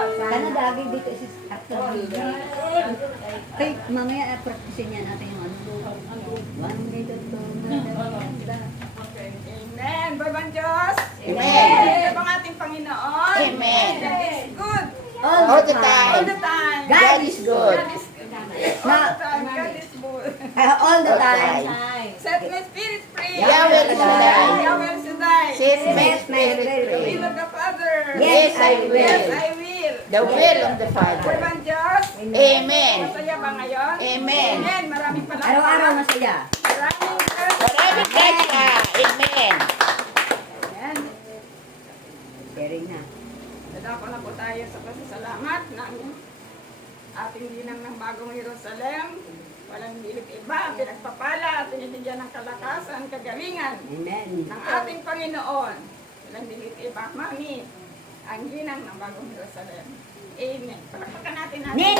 Sana dagi dito si Hey, mamaya practicein niya natin yung ano. One little Amen. Barbang Diyos. Amen. Ito ang ating Panginoon. Amen. God is good. All the All time. the time. God is good. God is good. All the time. God is good. all the time. Set my spirit free. Yahweh Shaddai. Yahweh Shaddai. Set my spirit The will free. of the Father. Yes, I will. Yes, I will. The will of the Father. Barbang Diyos. Amen. Masaya ba ngayon? Amen. Amen. Maraming pala. Araw-araw masaya. Maraming Grasya. Amen. Amen. Sharing na. Dadako na po tayo sa pasasalamat ng ating ginang ng bagong Jerusalem. Walang hilig iba, pinagpapala, pinibigyan ng kalakasan, kagalingan Amen. ng ating Panginoon. Walang hilig iba, Mami, ang ginang ng bagong Jerusalem. Amen. Palakpakan natin natin. Nene!